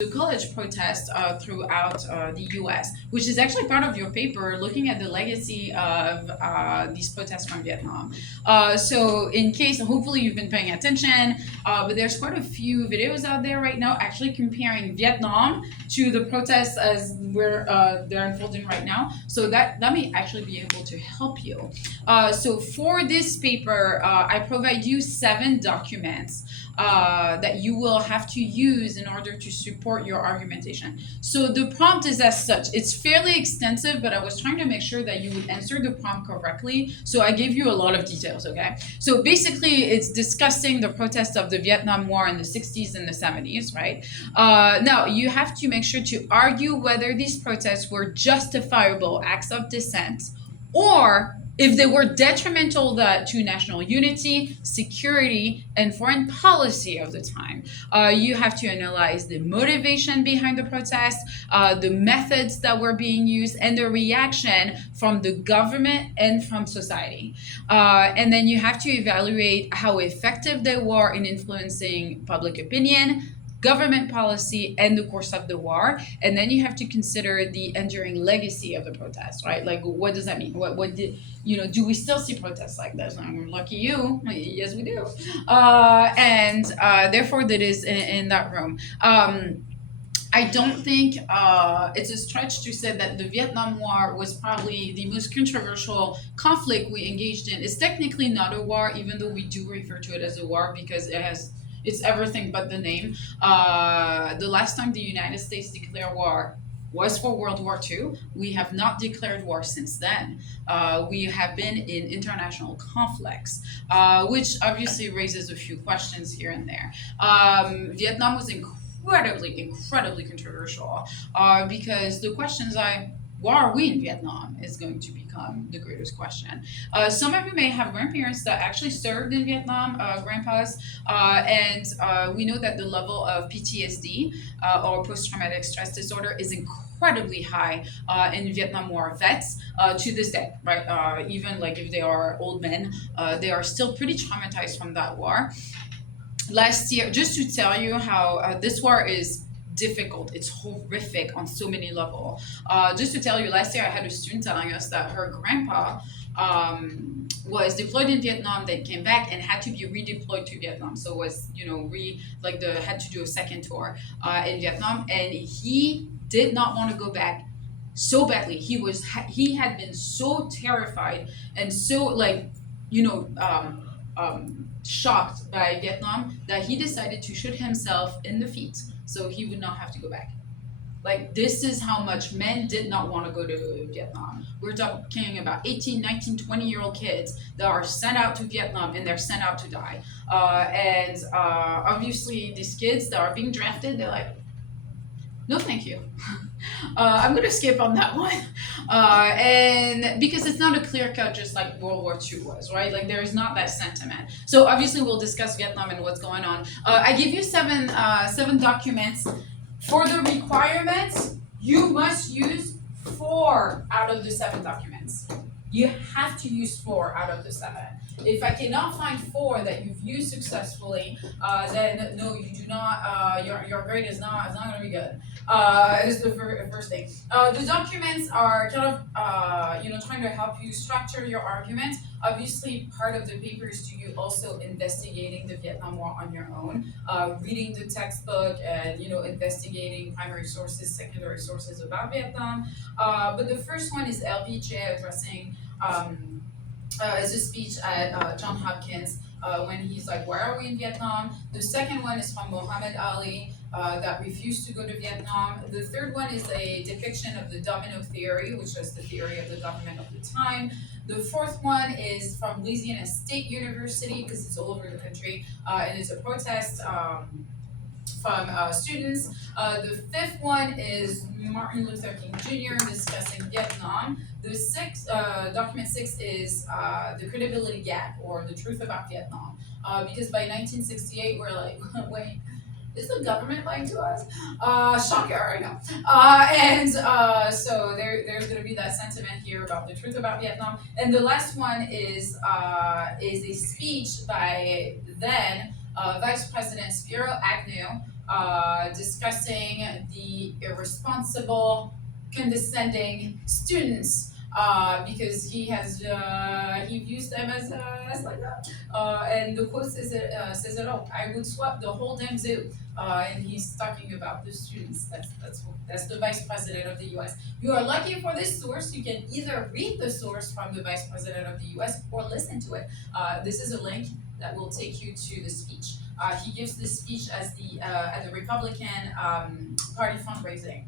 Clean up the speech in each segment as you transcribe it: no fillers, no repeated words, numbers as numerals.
the college protests throughout the US, which is actually part of your paper, looking at the legacy of these protests from Vietnam. So, in case, hopefully, you've been paying attention, but there's quite a few videos out there right now actually comparing Vietnam to the protests as where they're unfolding right now. So, that may actually be able to help you. So, for this paper, I provide you 7 documents that you will have to use in order to support your argumentation. So the prompt is as such. It's fairly extensive, but I was trying to make sure that you would answer the prompt correctly. So I gave you a lot of details, okay? So basically, it's discussing the protests of the Vietnam War in the 60s and the 70s, right? Now, you have to make sure to argue whether these protests were justifiable acts of dissent or if they were detrimental to national unity, security, and foreign policy of the time. You have to analyze the motivation behind the protest, the methods that were being used, and the reaction from the government and from society. And then you have to evaluate how effective they were in influencing public opinion, government policy, and the course of the war. And then you have to consider the enduring legacy of the protest, right? Like, what does that mean? What did, do we still see protests like this? I'm lucky you. Yes, we do. And therefore, that is in that room. I don't think it's a stretch to say that the Vietnam War was probably the most controversial conflict we engaged in. It's technically not a war, even though we do refer to it as a war because it's everything but the name. The last time the United States declared war was for World War II. We have not declared war since then. We have been in international conflicts, which obviously raises a few questions here and there. Vietnam was incredibly controversial because the questions why are we in Vietnam is going to become the greatest question. Some of you may have grandparents that actually served in Vietnam, grandpas, and we know that the level of PTSD or post-traumatic stress disorder is incredibly high in Vietnam War vets to this day, right? Even like if they are old men, they are still pretty traumatized from that war. Last year, just to tell you how this war is difficult. It's horrific on so many levels. Just to tell you, last year I had a student telling us that her grandpa was deployed in Vietnam, then came back and had to be redeployed to Vietnam. So was had to do a second tour in Vietnam, and he did not want to go back so badly. He had been so terrified and so shocked by Vietnam that he decided to shoot himself in the feet so he would not have to go back. Like, this is how much men did not want to go to Vietnam. We're talking about 18, 19, 20-year-old kids that are sent out to Vietnam and they're sent out to die. And obviously, these kids that are being drafted, they're like, no, thank you. I'm going to skip on that one. And because it's not a clear cut, just like World War II was, right? Like, there is not that sentiment. So obviously, we'll discuss Vietnam and what's going on. I give you seven documents. For the requirements, you must use 4 out of the 7 documents. You have to use 4 out of the 7. If I cannot find 4 that you've used successfully, then no, you do not. Your grade is not going to be good. Is the first thing. The documents are kind of trying to help you structure your argument. Obviously, part of the paper is to you also investigating the Vietnam War on your own, reading the textbook, and investigating primary sources, secondary sources about Vietnam. But the first one is LBJ addressing. Is a speech at John Hopkins when he's like, why are we in Vietnam? The second one is from Muhammad Ali that refused to go to Vietnam. The third one is a depiction of the domino theory, which was the theory of the government of the time. The fourth one is from Louisiana State University, because it's all over the country, and it's a protest from students. The fifth one is Martin Luther King Jr. discussing Vietnam. The document 6 is the credibility gap, or the truth about Vietnam. Because by 1968, we're like, wait, is the government lying to us? Shocker, I know. So there's going to be that sentiment here about the truth about Vietnam. And the last one is a speech by then Vice President Spiro Agnew discussing the irresponsible, condescending students. Because he views them as like that. And the quote says it all. I would swap the whole damn zoo. And he's talking about the students. That's the vice president of the U.S. You are lucky for this source. You can either read the source from the vice president of the U.S. or listen to it. This is a link that will take you to the speech. He gives this speech at the Republican Party fundraising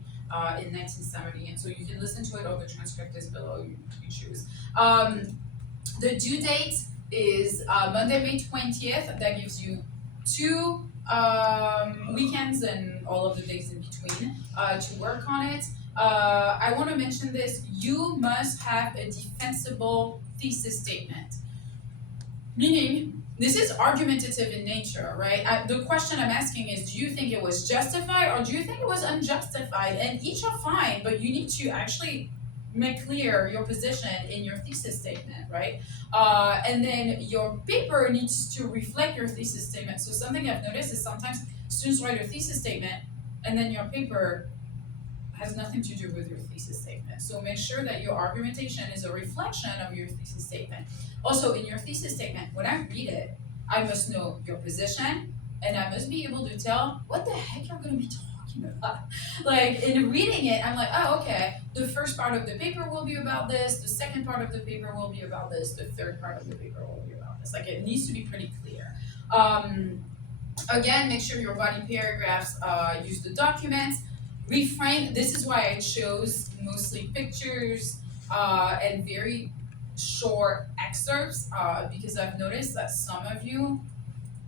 in 1970, and so you can listen to it, or the transcript is below. You choose. The due date is Monday, May 20th. That gives you 2 weekends and all of the days in between to work on it. I want to mention this. You must have a defensible thesis statement. Meaning, this is argumentative in nature, right? The question I'm asking is, do you think it was justified or do you think it was unjustified? And each are fine, but you need to actually make clear your position in your thesis statement, right? And then your paper needs to reflect your thesis statement. So something I've noticed is sometimes students write a thesis statement and then your paper has nothing to do with your thesis statement. So make sure that your argumentation is a reflection of your thesis statement. Also, in your thesis statement, when I read it, I must know your position, and I must be able to tell what the heck you're going to be talking about. Like, in reading it, I'm like, oh, okay, the first part of the paper will be about this, the second part of the paper will be about this, the third part of the paper will be about this. Like, it needs to be pretty clear. Again, make sure your body paragraphs use the documents. Reframe, this is why I chose mostly pictures and very short excerpts because I've noticed that some of you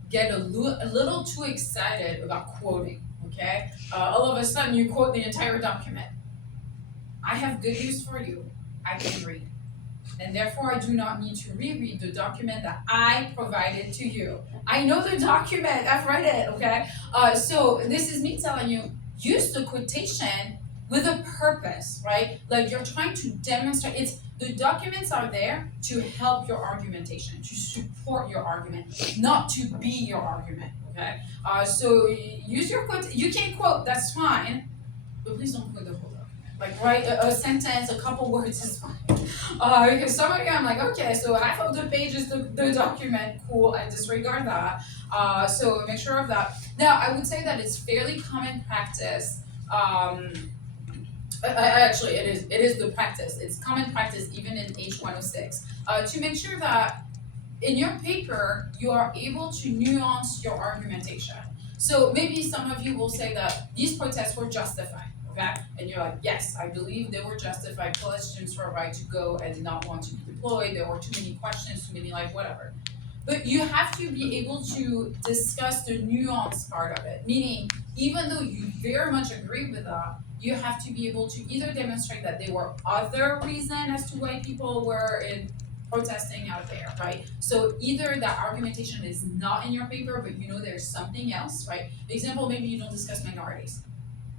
get a little too excited about quoting, okay? All of a sudden you quote the entire document. I have good news for you. I can read. And therefore I do not need to reread the document that I provided to you. I know the document, I've read it, okay? So this is me telling you, use the quotation with a purpose, right? Like you're trying to demonstrate, the documents are there to help your argumentation, to support your argument, not to be your argument, okay? So use your quote, you can quote, that's fine, but please don't quote the whole document. Like write a sentence, a couple words is fine. Because some of you, I'm like, okay, so half of the page is the document, cool, I disregard that. So make sure of that. Now, I would say that it's fairly common practice. Actually, it is the practice. It's common practice even in H106 to make sure that in your paper you are able to nuance your argumentation. So maybe some of you will say that these protests were justified, okay? And you're like, yes, I believe they were justified. College students were right to go and not want to be deployed. There were too many questions, too many like whatever. But you have to be able to discuss the nuance part of it, meaning even though you very much agree with that, you have to be able to either demonstrate that there were other reasons as to why people were protesting out there, right? So either that argumentation is not in your paper, but you know there's something else, right? Example, maybe you don't discuss minorities.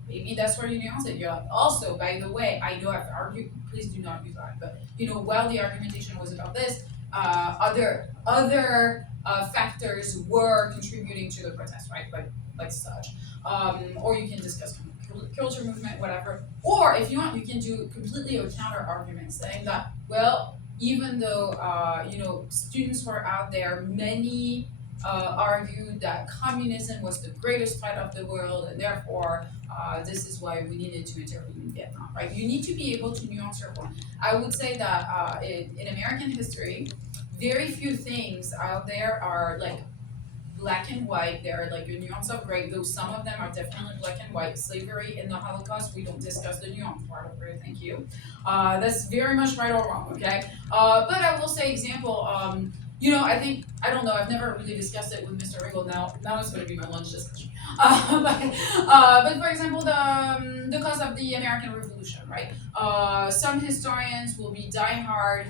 Maybe that's where you nuance it. You're like, also, by the way, I know I've argued, please do not use that, but while the argumentation was about this, other factors were contributing to the protest, right? Like such. Or you can discuss culture movement, whatever. Or if you want, you can do completely a counter argument saying that, well, even though students were out there, many argued that communism was the greatest threat of the world, and therefore this is why we needed to intervene in Vietnam, right? You need to be able to nuance your point. I would say that in American history, very few things out there are like black and white. There are like a nuance of gray, though some of them are definitely black and white. Slavery in the Holocaust, we don't discuss the nuance part of it, thank you. That's very much right or wrong, okay? But I will say example, I don't know, I've never really discussed it with Mr. Ringel. Now it's going to be my lunch discussion. But for example, the cause of the American Revolution, right? Some historians will be diehard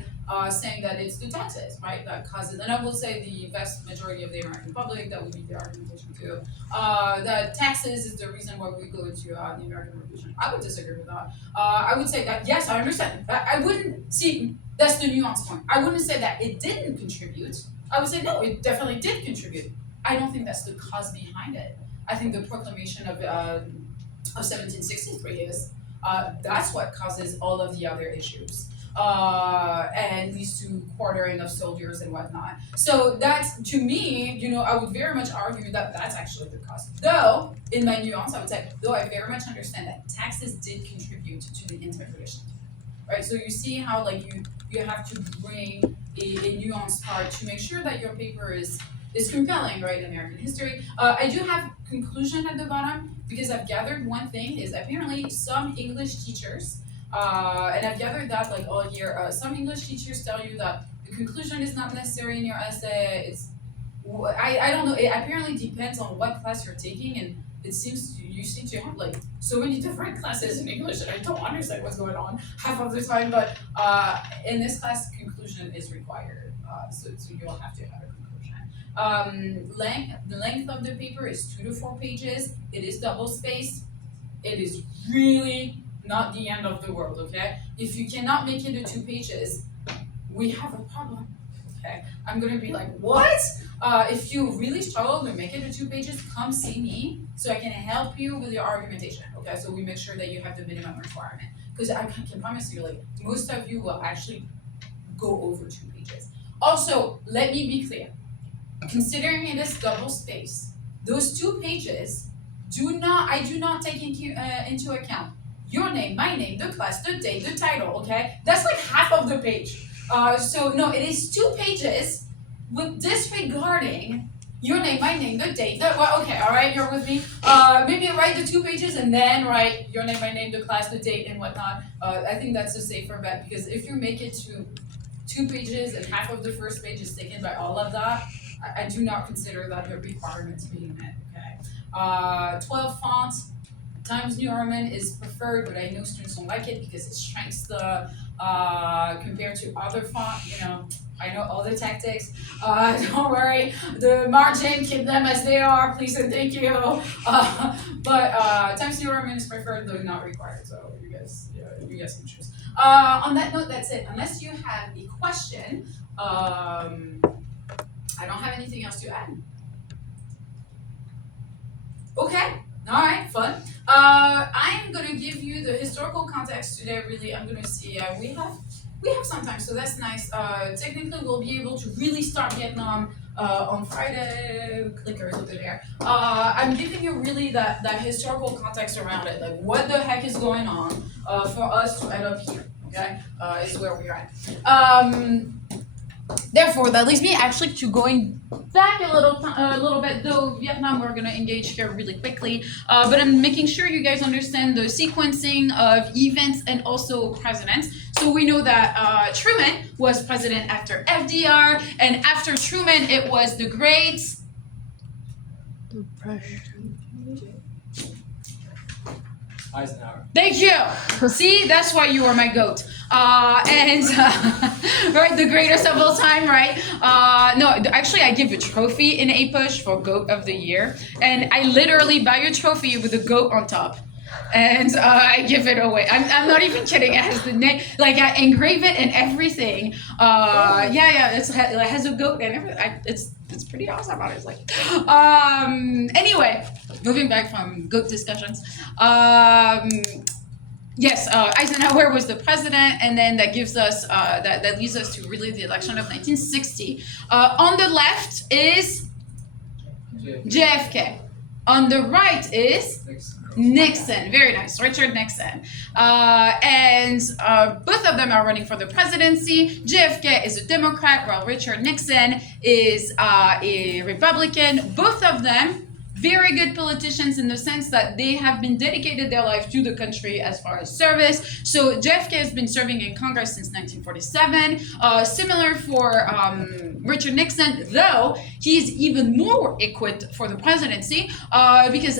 saying that it's the taxes, right, that causes, and I will say the vast majority of the American public, that would be the argumentation too, that taxes is the reason why we go into the American Revolution. I would disagree with that. I would say that, yes, I understand. I wouldn't see, that's the nuance point. I wouldn't say that it didn't contribute. I would say, no, it definitely did contribute. I don't think that's the cause behind it. I think the proclamation of 1763 is. That's what causes all of the other issues. And leads to quartering of soldiers and whatnot. So that's, to me, I would very much argue that that's actually the cause. Though, in my nuance, I would say, though I very much understand that taxes did contribute to the integration. Right? So you see how like you have to bring a nuanced part to make sure that your paper is compelling, right? American history. I do have conclusion at the bottom because I've gathered one thing is apparently some English teachers, and I've gathered that like all year. Some English teachers tell you that the conclusion is not necessary in your essay. I don't know. It apparently depends on what class you're taking, and it seems you seem to have like so many different classes in English, and I don't understand what's going on half of the time. But in this class, conclusion is required, so you'll have to have a conclusion. The length of the paper is 2 to 4 pages. It is double spaced. It is really not the end of the world. Okay, if you cannot make it to 2 pages, we have a problem. Okay, I'm gonna be like, what? If you really struggle to make it to 2 pages, come see me so I can help you with your argumentation. Okay, so we make sure that you have the minimum requirement. Because I can promise you, like, most of you will actually go over 2 pages. Also, let me be clear. Considering it is double space, those 2 pages I do not take into account your name, my name, the class, the date, the title, okay? That's like half of the page. So no, it is 2 pages with disregarding your name, my name, the date. Well, okay, all right, you're with me. Maybe write the 2 pages and then write your name, my name, the class, the date, and whatnot. I think that's a safer bet because if you make it to 2 pages and half of the first page is taken by all of that, I do not consider that the requirements being met. Okay. 12 fonts. Times New Roman is preferred, but I know students don't like it because it shrinks the compared to other font. I know all the tactics. Don't worry, the margin, keep them as they are, please and thank you. But Times New Roman is preferred, though not required. So you guys can choose. On that note, that's it. Unless you have a question, I don't have anything else to add. Okay. All right, fun. I'm gonna give you the historical context today. Really, I'm gonna see. We have some time, so that's nice. Technically, we'll be able to really start Vietnam on Friday. Clicker is over there. I'm giving you really that historical context around it, like what the heck is going on for us to end up here. Okay, is where we're at. Therefore, that leads me actually to going back a little bit, though Vietnam we're going to engage here really quickly, but I'm making sure you guys understand the sequencing of events and also presidents. So we know that Truman was president after FDR, and after Truman it was the Great Depression. Eisenhower. Thank you. See, that's why you are my goat. Right, the greatest of all time, right? No, actually, I give a trophy in PowerPoint for Goat of the Year, and I literally buy a trophy with a goat on top, and I give it away. I'm not even kidding. It has the name, like I engrave it and everything. It has a goat and everything. It's pretty awesome, honestly. Anyway, moving back from goat discussions. Yes, Eisenhower was the president, and then that gives us that leads us to really the election of 1960. On the left is JFK. On the right is Nixon. Very nice, Richard Nixon. And both of them are running for the presidency. JFK is a Democrat, while Richard Nixon is a Republican. Both of them very good politicians in the sense that they have been dedicated their life to the country as far as service. So JFK has been serving in Congress since 1947. Similar for Richard Nixon, though he's even more equipped for the presidency because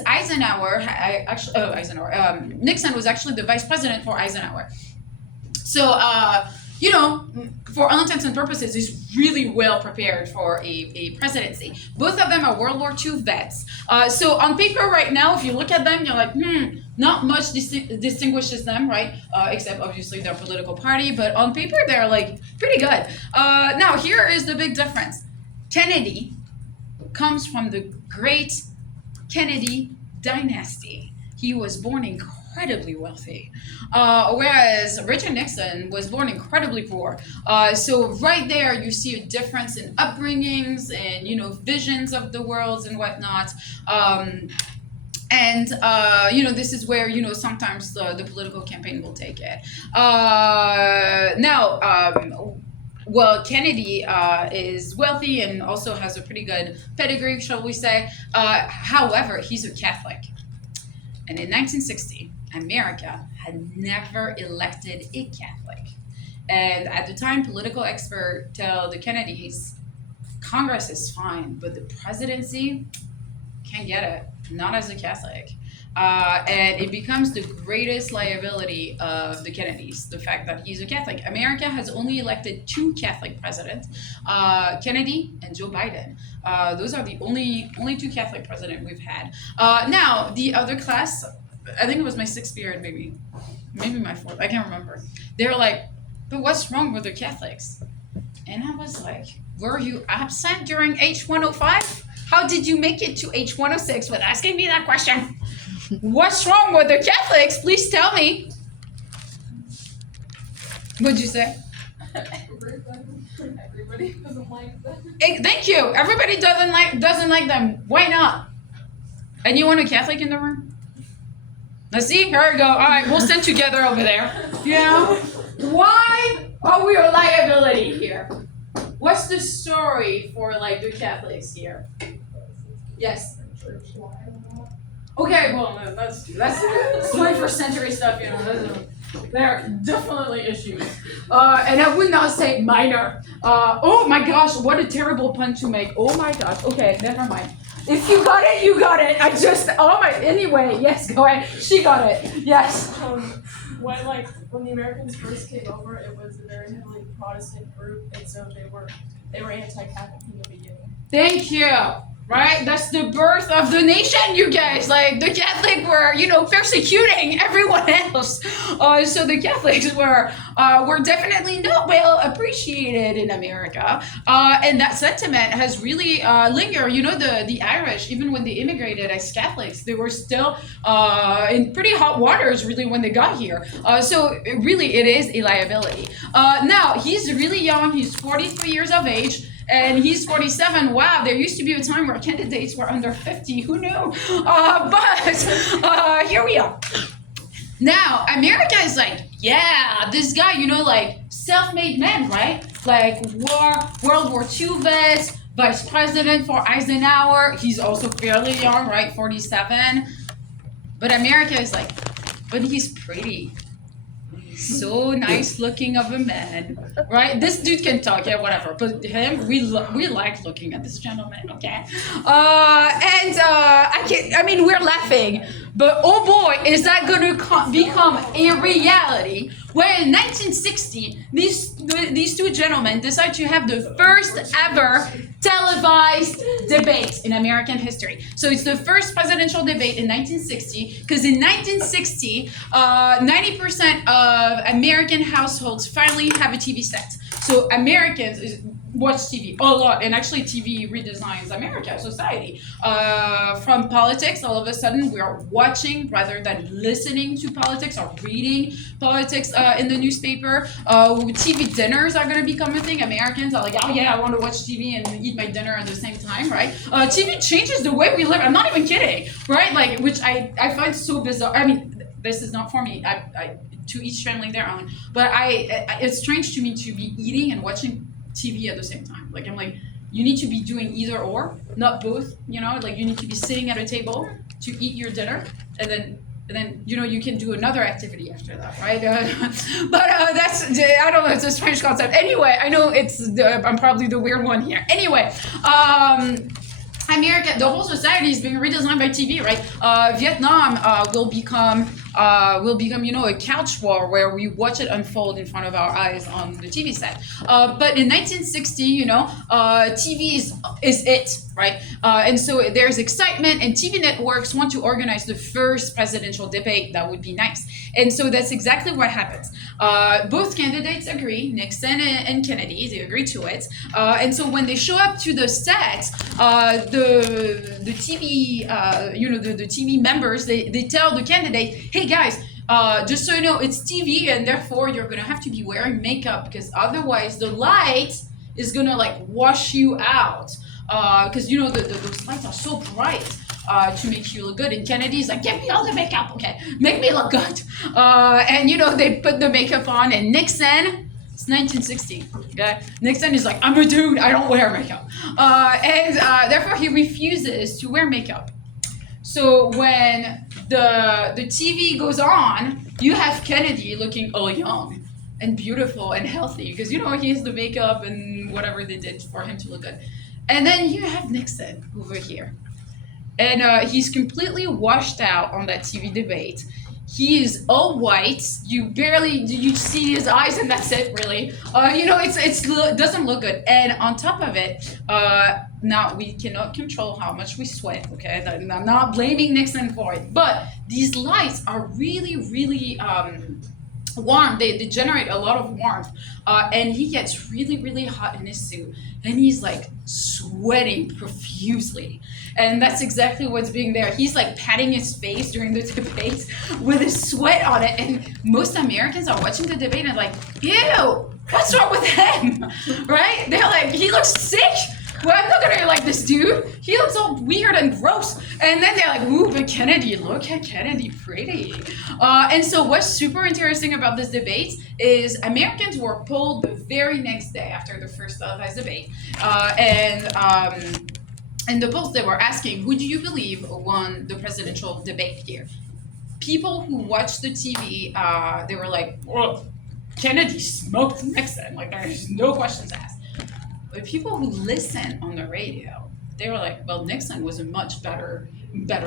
Nixon was actually the vice president for Eisenhower. So, for all intents and purposes, he's really well prepared for a presidency. Both of them are World War II vets. So on paper right now, if you look at them, you're like, not much distinguishes them, right? Except obviously their political party, but on paper, they're like pretty good. Now, here is the big difference. Kennedy comes from the great Kennedy dynasty. He was born incredibly wealthy, whereas Richard Nixon was born incredibly poor. So right there, you see a difference in upbringings and visions of the world and whatnot. This is where sometimes the political campaign will take it. Well, Kennedy is wealthy and also has a pretty good pedigree, shall we say. However, he's a Catholic. And in 1960, America had never elected a Catholic. And at the time, political experts tell the Kennedys, Congress is fine, but the presidency can't get it, not as a Catholic. And it becomes the greatest liability of the Kennedys, the fact that he's a Catholic. America has only elected 2 Catholic presidents, Kennedy and Joe Biden. Those are the only 2 Catholic presidents we've had. Now, the other class, I think it was my 6th period, maybe my 4th, I can't remember. They were like, but what's wrong with the Catholics? And I was like, were you absent during H105? How did you make it to H106 without asking me that question? What's wrong with the Catholics? Please tell me. What'd you say? Everybody doesn't like them. Thank you. Everybody doesn't like them. Why not? Anyone a Catholic in the room? Let's see. Here we go. All right, we'll stand together over there. Yeah. Why are we a liability here? What's the story for the Catholics here? Yes. Okay, well, that's 21st century stuff, there are definitely issues. And I would not say minor. Oh my gosh, what a terrible pun to make. Oh my gosh, okay, never mind. If you got it, you got it. Anyway, yes, go ahead. She got it, yes. When the Americans first came over, it was a very heavily Protestant group, and so they were anti-Catholic from the beginning. Thank you. Right? That's the birth of the nation, you guys. The Catholics were, persecuting everyone else. So the Catholics were definitely not well appreciated in America. And that sentiment has really lingered. The Irish, even when they immigrated as Catholics, they were still in pretty hot waters, really, when they got here. So it is a liability. Now, he's really young. He's 43 years of age. And he's 47. Wow, there used to be a time where candidates were under 50. Who knew? But here we are. Now, America is this guy, self-made man, right? World War II vets, vice president for Eisenhower. He's also fairly young, right? 47. But America is but he's pretty. So nice looking of a man, right? This dude can talk, yeah, whatever. But him, we like looking at this gentleman, okay? We're laughing, but oh boy, is that going to become a reality? Where in 1960, these 2 gentlemen decide to have the first ever televised debate in American history. So it's the first presidential debate in 1960, because in 1960, 90% of American households finally have a TV set. So Americans watch TV a lot, and actually TV redesigns America, society. From politics, all of a sudden we're watching rather than listening to politics or reading politics in the newspaper. TV dinners are going to become a thing. Americans are like, oh yeah, I want to watch TV and eat my dinner at the same time, right? TV changes the way we live. I'm not even kidding, right? Which I find so bizarre. This is not for me. I to each family their own. But it's strange to me to be eating and watching TV at the same time. You need to be doing either or, not both. You need to be sitting at a table to eat your dinner, and then you can do another activity after that, right? That's, I don't know, it's a strange concept. Anyway, I know I'm probably the weird one here. Anyway, America, the whole society is being redesigned by TV, right? Vietnam will become will become, a couch war where we watch it unfold in front of our eyes on the TV set. But in 1960, TV is it, right? And so there's excitement, and TV networks want to organize the first presidential debate. That would be nice. And so that's exactly what happens. Both candidates agree, Nixon and Kennedy, they agree to it. And so when they show up to the set, the TV, the TV members, they tell the candidate, hey guys, just so you know, it's TV, and therefore you're gonna have to be wearing makeup because otherwise the light is gonna like wash you out. Because those lights are so bright to make you look good. And Kennedy's like, give me all the makeup, okay, make me look good. And they put the makeup on, and Nixon. It's 1960. Okay? Nixon is like, I'm a dude, I don't wear makeup. And therefore he refuses to wear makeup. So when the TV goes on, you have Kennedy looking all young and beautiful and healthy because he has the makeup and whatever they did for him to look good. And then you have Nixon over here. And he's completely washed out on that TV debate. He is all white. You see his eyes, and that's it, really. It doesn't look good. And on top of it, now we cannot control how much we sweat. Okay, I'm not blaming Nixon for it, but these lights are really, really warm. They generate a lot of warmth, and he gets really, really hot in his suit, and he's like sweating profusely. And that's exactly what's being there. He's like patting his face during the debate with his sweat on it. And most Americans are watching the debate and like, ew, what's wrong with him? Right? They're like, he looks sick. Well, I'm not gonna like this dude. He looks all weird and gross. And then they're like, ooh, but Kennedy, look at Kennedy, pretty. And so what's super interesting about this debate is Americans were polled the very next day after the first televised debate. In the polls, they were asking, who do you believe won the presidential debate here? People who watched the TV, they were like, well, Kennedy smoked Nixon. Like, there's no questions asked. But people who listen on the radio, they were like, well, Nixon was a much better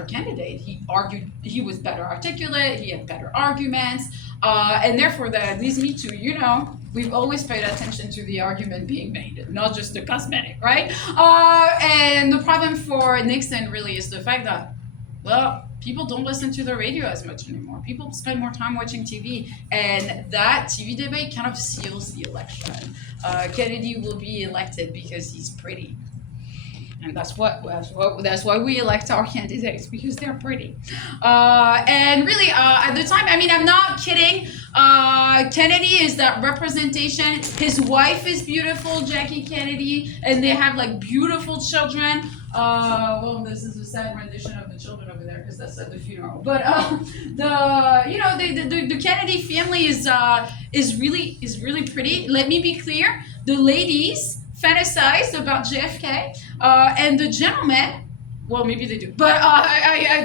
candidate. He argued, he was better articulate, he had better arguments, and therefore that leads me to, we've always paid attention to the argument being made, not just the cosmetic, right? And the problem for Nixon really is the fact that, well, people don't listen to the radio as much anymore. People spend more time watching TV, and that TV debate kind of seals the election. Kennedy will be elected because he's pretty. And that's why we elect our candidates, because they're pretty. And really, at the time, I'm not kidding. Kennedy is that representation. His wife is beautiful, Jackie Kennedy, and they have like beautiful children. Well, this is a sad rendition of the children over there because that's at the funeral. But the Kennedy family is really pretty. Let me be clear: the ladies fantasized about JFK, and the gentlemen, well, maybe they do, but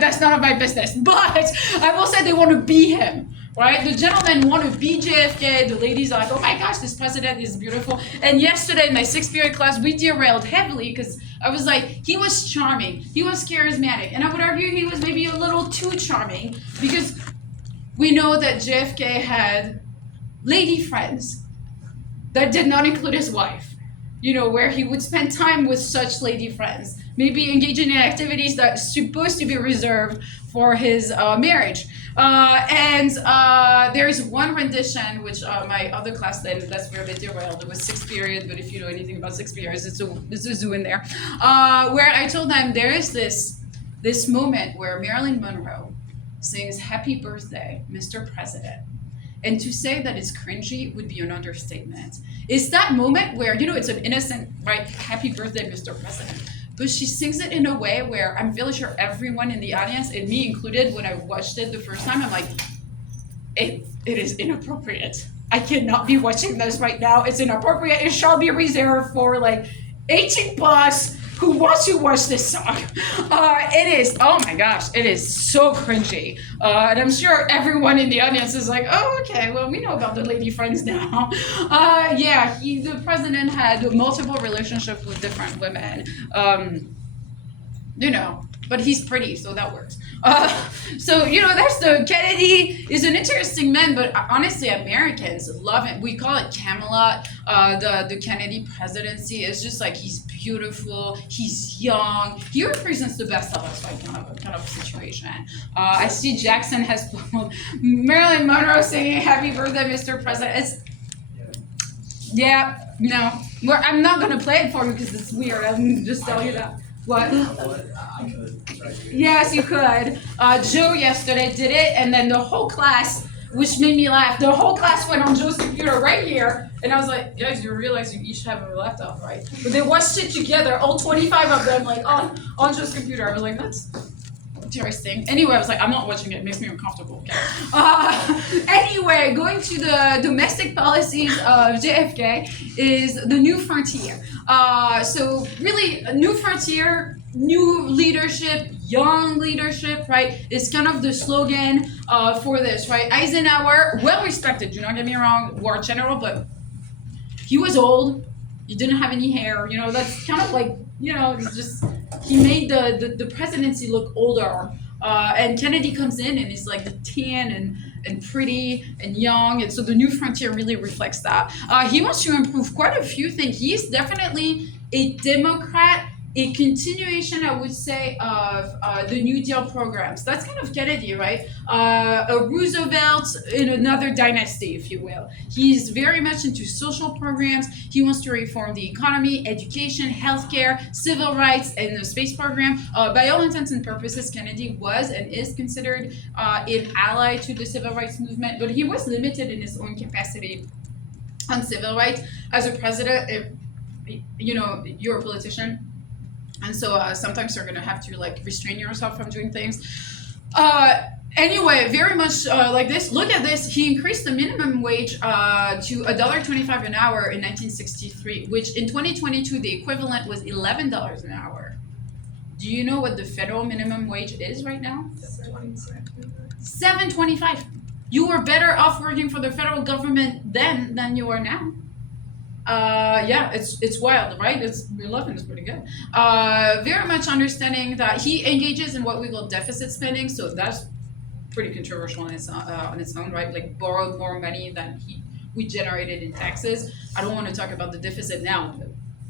that's none of my business. But I will say they want to be him, right? The gentlemen want to be JFK. The ladies are like, oh my gosh, this president is beautiful. And yesterday in my 6th period class, we derailed heavily because I was like, he was charming, he was charismatic, and I would argue he was maybe a little too charming because we know that JFK had lady friends that did not include his wife. Where he would spend time with such lady friends, maybe engaging in activities that's supposed to be reserved for his marriage. And there's one rendition, which my other class, then that's where they derailed. It was 6th period, but if you know anything about 6th periods, it's a zoo in there. Where I told them there is this moment where Marilyn Monroe sings "Happy Birthday, Mr. President." And to say that it's cringy would be an understatement. It's that moment where, it's an innocent, right, happy birthday, Mr. President. But she sings it in a way where I'm fairly sure everyone in the audience, and me included, when I watched it the first time, I'm like, it is inappropriate. I cannot be watching this right now. It's inappropriate. It shall be reserved for like 18 plus who wants to watch this song. It is, oh my gosh, it is so cringy. And I'm sure everyone in the audience is like, oh, okay, well, we know about the lady friends now. The president had multiple relationships with different women. But he's pretty, so that works. So that's the Kennedy is an interesting man, but honestly, Americans love him. We call it Camelot. The Kennedy presidency is just like he's beautiful, he's young, he represents the best of us, right? Kind of situation. I see Jackson has Marilyn Monroe singing "Happy Birthday, Mr. President." No, I'm not gonna play it for you because it's weird. I'll just tell you that. What? I could try to. Yes, you could. Joe yesterday did it, and then the whole class, which made me laugh, the whole class went on Joe's computer right here, and I was like, guys, you realize you each have a laptop, right? But they watched it together, all 25 of them, like on Joe's computer. I was like, that's interesting. Anyway, I was like, I'm not watching it. It makes me uncomfortable. Okay. Anyway, going to the domestic policies of JFK is the new frontier. So really, a new frontier, new leadership, young leadership, right? Is kind of the slogan for this, right? Eisenhower, well respected. Do not get me wrong, war general, but he was old. He didn't have any hair. That's kind of like it's just. He made the presidency look older, and Kennedy comes in and is like the tan and pretty and young, and so the new frontier really reflects that. He wants to improve quite a few things. He's definitely a Democrat, a continuation, I would say, of the New Deal programs. That's kind of Kennedy, right? A Roosevelt in another dynasty, if you will. He's very much into social programs. He wants to reform the economy, education, healthcare, civil rights, and the space program. By all intents and purposes, Kennedy was and is considered an ally to the civil rights movement, but he was limited in his own capacity on civil rights. As a president, you're a politician. And so sometimes you're going to have to restrain yourself from doing things. Anyway, very much like this. Look at this. He increased the minimum wage to $1.25 an hour in 1963, which in 2022, the equivalent was $11 an hour. Do you know what the federal minimum wage is right now? $7.25. You were better off working for the federal government then than you are now. It's wild, right? 11 is pretty good. Very much understanding that he engages in what we call deficit spending, so that's pretty controversial on its own, right? Like borrowed more money than we generated in taxes. I don't want to talk about the deficit now, but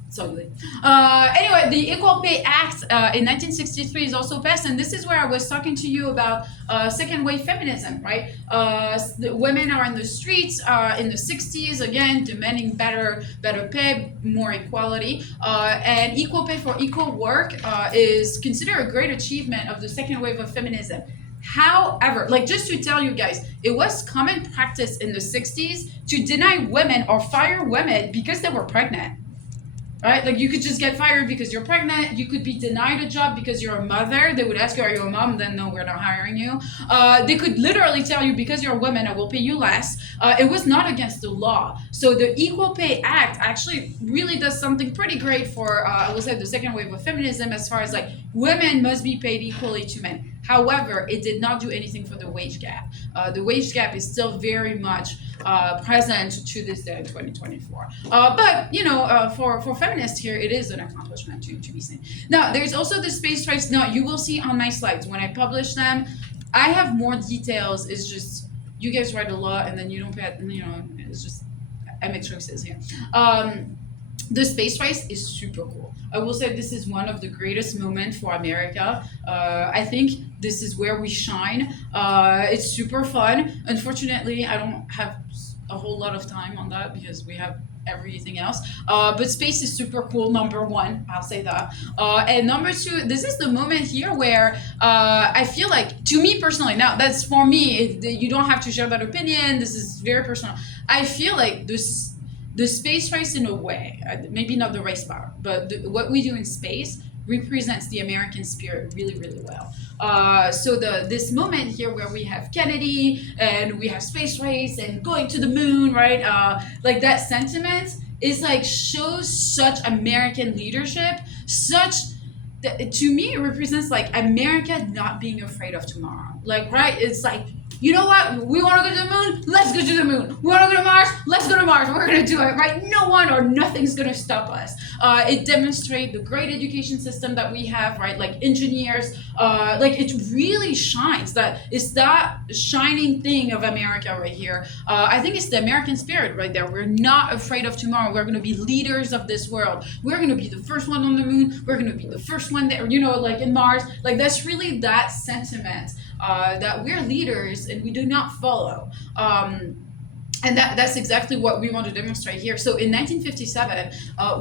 someday. Anyway, the Equal Pay Act in 1963 is also passed, and this is where I was talking to you about second wave feminism, right? The women are in the streets in the 60s, again, demanding better pay, more equality, and equal pay for equal work is considered a great achievement of the second wave of feminism. However, just to tell you guys, it was common practice in the 60s to deny women or fire women because they were pregnant. Right? Like you could just get fired because you're pregnant. You could be denied a job because you're a mother. They would ask you, are you a mom? Then no, we're not hiring you. They could literally tell you, because you're a woman, I will pay you less. It was not against the law. So the Equal Pay Act actually really does something pretty great for, I would say, the second wave of feminism, as far as women must be paid equally to men. However, it did not do anything for the wage gap. The wage gap is still very much present to this day in 2024. But for feminists here, it is an accomplishment to be seen. Now, there's also the space race. Now, you will see on my slides when I publish them, I have more details. It's just you guys write a lot and then you don't pay. It's just I make choices here. The space race is super cool. I will say this is one of the greatest moments for America. I think this is where we shine. It's super fun. Unfortunately, I don't have a whole lot of time on that because we have everything else. But space is super cool, number one, I'll say that. And number two, this is the moment here where I feel like, to me personally, now that's for me, you don't have to share that opinion, this is very personal. I feel like the space race, in a way, maybe not the race part, but what we do in space represents the American spirit really, really well. So this moment here where we have Kennedy and we have space race and going to the moon, right? That sentiment is shows such American leadership, to me, it represents America not being afraid of tomorrow. Right? It's you know what? We want to go to the moon. Let's go to the moon. We want to go to Mars. Let's go to Mars. We're gonna do it, right? No one or nothing's gonna stop us. It demonstrates the great education system that we have, right? Like engineers, like it really shines. That is that shining thing of America right here. I think it's the American spirit right there. We're not afraid of tomorrow. We're gonna be leaders of this world. We're gonna be the first one on the moon. We're gonna be the first one there, like in Mars. Like that's really that sentiment that we're leaders and we do not follow. And that's exactly what we want to demonstrate here. So in 1957,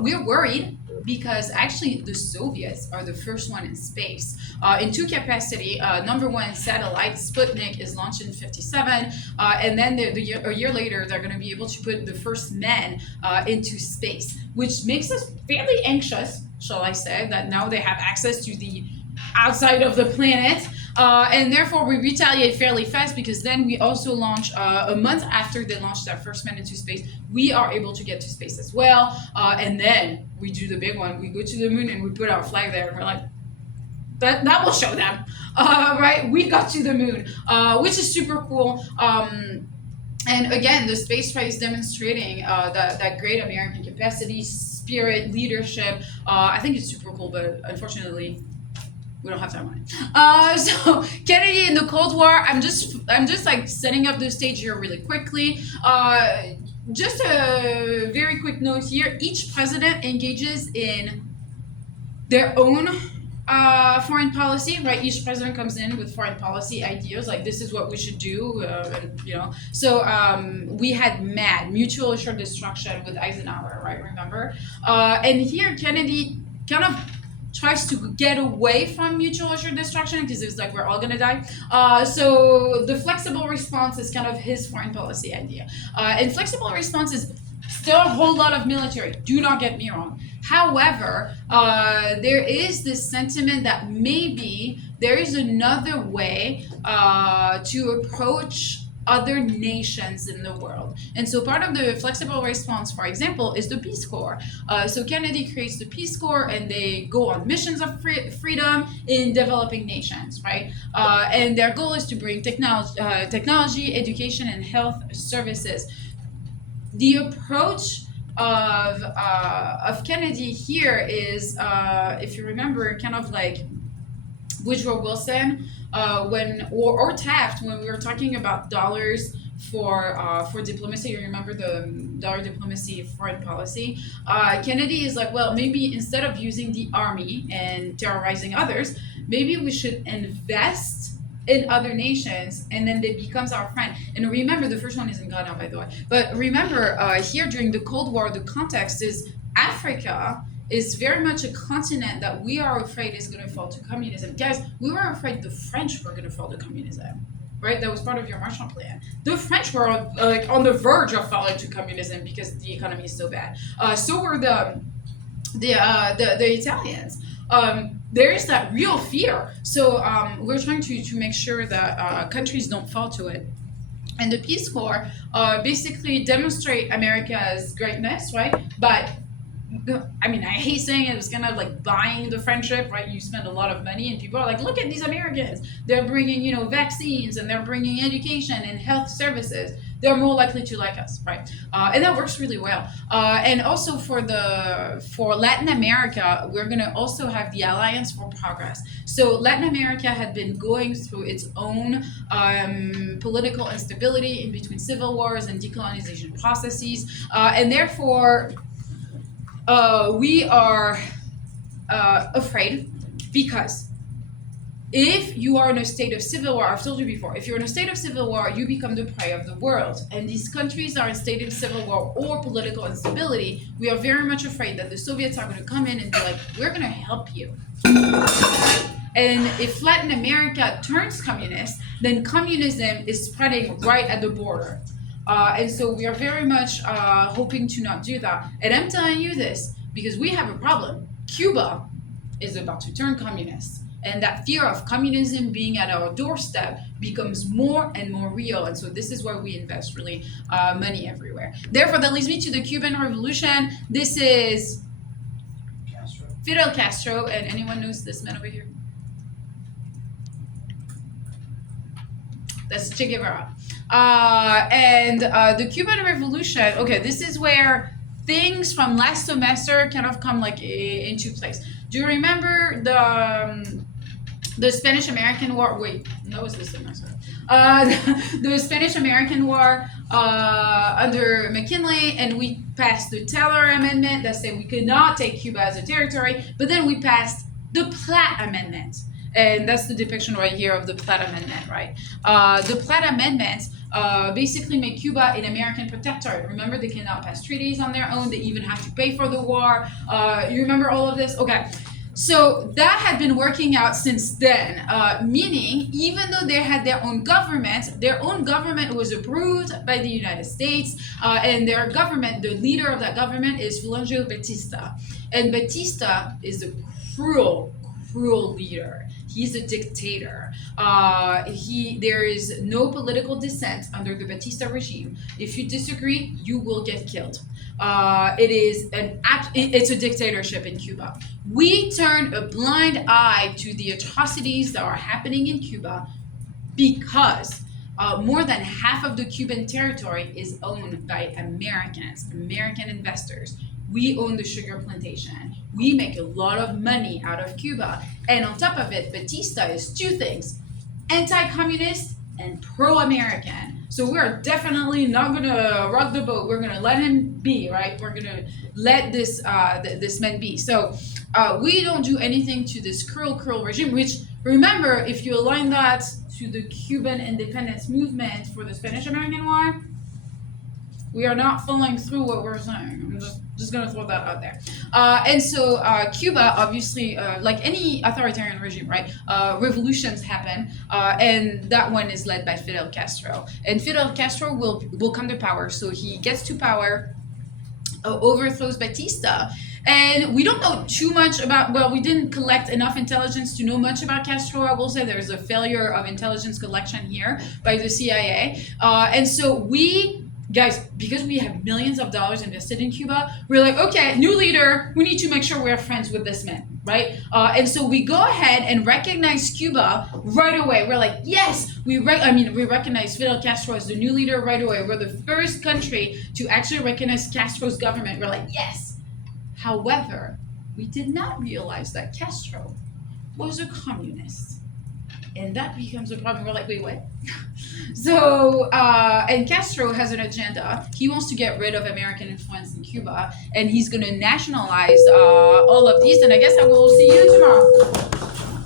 we're worried because actually the Soviets are the first one in space. In two capacity, number one satellite, Sputnik, is launched in 57. And then a year later, they're going to be able to put the first men into space, which makes us fairly anxious, shall I say, that now they have access to the outside of the planet. And therefore we retaliate fairly fast because then we also launch a month after they launched their first man into space, we are able to get to space as well. And then we do the big one. We go to the moon and we put our flag there. We're like, that will show them, right? We got to the moon, which is super cool. And again, the space race demonstrating that great American capacity, spirit, leadership. I think it's super cool, but unfortunately, we don't have time on it. So Kennedy in the Cold War. I'm just like setting up the stage here really quickly. Just a very quick note here. Each president engages in their own foreign policy, right? Each president comes in with foreign policy ideas, like this is what we should do, So we had MAD, mutual assured destruction, with Eisenhower, right? Remember? And here Kennedy kind of tries to get away from mutual assured destruction because it's like we're all gonna die. So the flexible response is kind of his foreign policy idea. And flexible response is still a whole lot of military. Do not get me wrong. However, there is this sentiment that maybe there is another way to approach other nations in the world. And so part of the flexible response, for example, is the Peace Corps. So Kennedy creates the Peace Corps and they go on missions of freedom in developing nations, right? And their goal is to bring technology, education, and health services. The approach of Kennedy here is, if you remember, kind of like Woodrow Wilson, or Taft, when we were talking about dollars for diplomacy. You remember the dollar diplomacy foreign policy? Kennedy is like, well, maybe instead of using the army and terrorizing others, maybe we should invest in other nations, and then they becomes our friend. And remember, the first one is in Ghana, by the way. But remember, here during the Cold War, the context is Africa is very much a continent that we are afraid is going to fall to communism. Guys, we were afraid the French were going to fall to communism, right? That was part of your Marshall Plan. The French were on the verge of falling to communism because the economy is so bad. So were the Italians. There is that real fear. So we're trying to make sure that countries don't fall to it. And the Peace Corps basically demonstrate America's greatness, right? But I mean, I hate saying it was kind of like buying the friendship, right? You spend a lot of money and people are like, look at these Americans. They're bringing, vaccines, and they're bringing education and health services. They're more likely to like us, right? And that works really well. And also for Latin America, we're gonna also have the Alliance for Progress. So Latin America had been going through its own political instability in between civil wars and decolonization processes. And therefore, we are afraid because if you are in a state of civil war, I've told you before, if you're in a state of civil war, you become the prey of the world. And these countries are in a state of civil war or political instability. We are very much afraid that the Soviets are going to come in and be like, we're going to help you. And if Latin America turns communist, then communism is spreading right at the border. And so we are very much hoping to not do that. And I'm telling you this because we have a problem. Cuba is about to turn communist. And that fear of communism being at our doorstep becomes more and more real. And so this is where we invest really money everywhere. Therefore, that leads me to the Cuban Revolution. This is Fidel Castro. And anyone knows this man over here? That's Che Guevara. And the Cuban Revolution, okay, this is where things from last semester kind of come like into place. Do you remember the Spanish American War? Wait, that was this semester. The Spanish American War under McKinley, and we passed the Taylor Amendment that said we could not take Cuba as a territory, but then we passed the Platt Amendment. And that's the depiction right here of the Platt Amendment, right? The Platt Amendment basically made Cuba an American protectorate. Remember, they cannot pass treaties on their own. They even have to pay for the war. You remember all of this? Okay. So that had been working out since then, meaning even though they had their own government was approved by the United States, and their government, the leader of that government is Fulgencio Batista. And Batista is a cruel leader. He's a dictator. There is no political dissent under the Batista regime. If you disagree, you will get killed. It's a dictatorship in Cuba. We turned a blind eye to the atrocities that are happening in Cuba because more than half of the Cuban territory is owned by Americans, American investors. We own the sugar plantation. We make a lot of money out of Cuba. And on top of it, Batista is two things: anti-communist and pro-American. So we're definitely not gonna rock the boat. We're gonna let him be, right? We're gonna let this man be. So we don't do anything to this cruel regime, which, remember, if you align that to the Cuban independence movement for the Spanish-American War, we are not following through what we're saying. I'm just gonna throw that out there. And so Cuba, obviously, like any authoritarian regime, right? Revolutions happen, and that one is led by Fidel Castro. And Fidel Castro will come to power. So he gets to power, overthrows Batista. And we don't know too much about, well, we didn't collect enough intelligence to know much about Castro. I will say there's a failure of intelligence collection here by the CIA. And so guys, because we have millions of dollars invested in Cuba, we're like, okay, new leader, we need to make sure we're friends with this man, right? And so we go ahead and recognize Cuba right away. We're like, yes, we recognize Fidel Castro as the new leader right away. We're the first country to actually recognize Castro's government. We're like, yes. However, we did not realize that Castro was a communist. And that becomes a problem. We're like, wait, what? So, and Castro has an agenda. He wants to get rid of American influence in Cuba, and he's going to nationalize all of these. And I guess I will see you tomorrow.